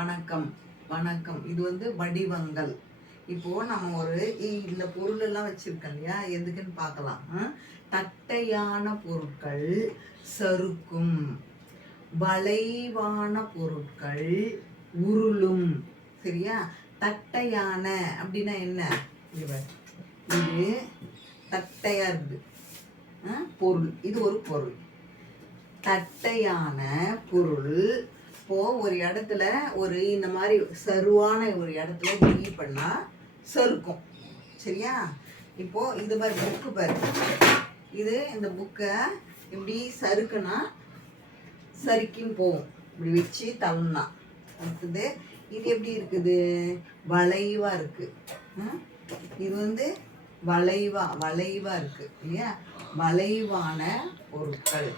வணக்கம் வணக்கம். இது வந்து வடிவங்கள். இப்போ நம்ம இந்த பொருள் எல்லாம் வச்சிருக்கோம் இல்லையா, எதுக்குன்னு பார்க்கலாம். தட்டையான பொருட்கள் சறுக்கும், வளைவான பொருட்கள் உருளும். சரியா? தட்டையான அப்படின்னா என்ன? இது தட்டையா இருக்கு பொருள். இது ஒரு பொருள். தட்டையான பொருள் இப்போ ஒரு இடத்துல இந்த மாதிரி சருவான ஒரு இடத்துல டீ பண்ணா சறுக்கும். சரியா? இப்போ இது மாதிரி புக்கு பாரு. இந்த புக்கை இப்படி சறுக்குனா சறுக்கின்னு போகும். இப்படி வச்சு தள்ளுனா அடுத்தது இது எப்படி இருக்குது? வளைவா இருக்கு. இது வளைவா இருக்கு இல்லையா? வளைவான பொருட்கள்.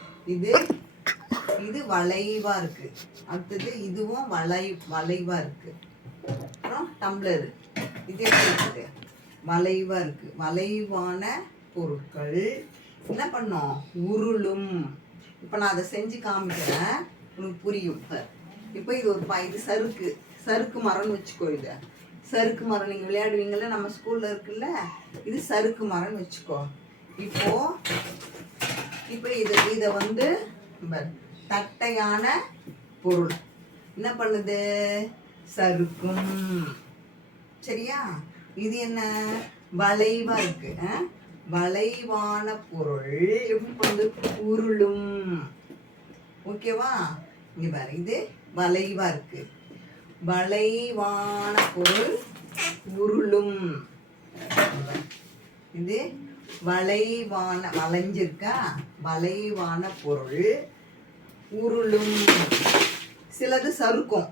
இது வளைவா இருக்கு. அடுத்தது இதுவும் வளைவா இருக்கு. அப்புறம் டம்ளர் இது எப்படி இருக்குது? வளைவா இருக்கு. வளைவான பொருட்கள் என்ன பண்ணும்? உருளும். இப்போ நான் அதை செஞ்சு காமிக்கிறேன், உனக்கு புரியும். இப்போ இது இது சறுக்கு மரம்னு வச்சுக்கோ. இது சறுக்கு மரம் நீங்கள் விளையாடுவீங்கள்ல, நம்ம ஸ்கூல்ல இருக்குல்ல, இது சறுக்கு மரம்னு வச்சுக்கோ. இப்போ இதை வந்து தட்டையான பொருள் என்ன பண்ணுது? சறுக்கும். சரியா? இது என்ன? வளைவா இருக்கு. வளைவான பொருள் எப்படி பண்ணுது? உருளும். ஓகேவா? இங்க பாரு, இது வளைவா இருக்கு. வளைவான பொருள் உருளும். இது வளைஞ்சிருக்கா? வளைவான பொருள் உருளும். சிலது சறுக்கும்.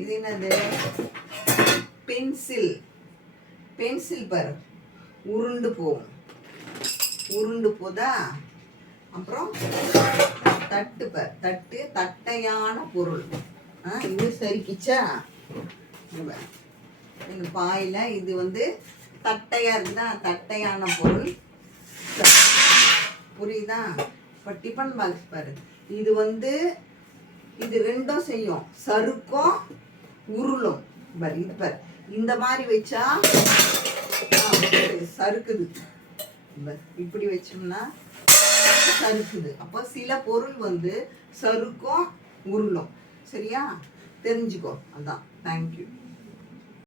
இது என்னது? பென்சில் பாரு, உருண்டு போதா? அப்புறம் தட்டு பாரு, தட்டையான பொருள். இது சறுக்கிச்சா? இந்த பாயில இது வந்து தட்டையா இருக்குதா? தட்டையான பொருள். புரியுதா? இப்போ டிஃபன் பாக்ஸ் பாரு, இது ரெண்டும் செய்யும், சறுக்கும் உருளும். பாரு, இது பாரு, இந்த மாதிரி வச்சா சறுக்குது. இப்படி வச்சோம்னா சறுக்குது. அப்போ சில பொருள் சறுக்கும் உருளும். சரியா? தெரிஞ்சுக்கோ. அதான். தேங்க்யூ.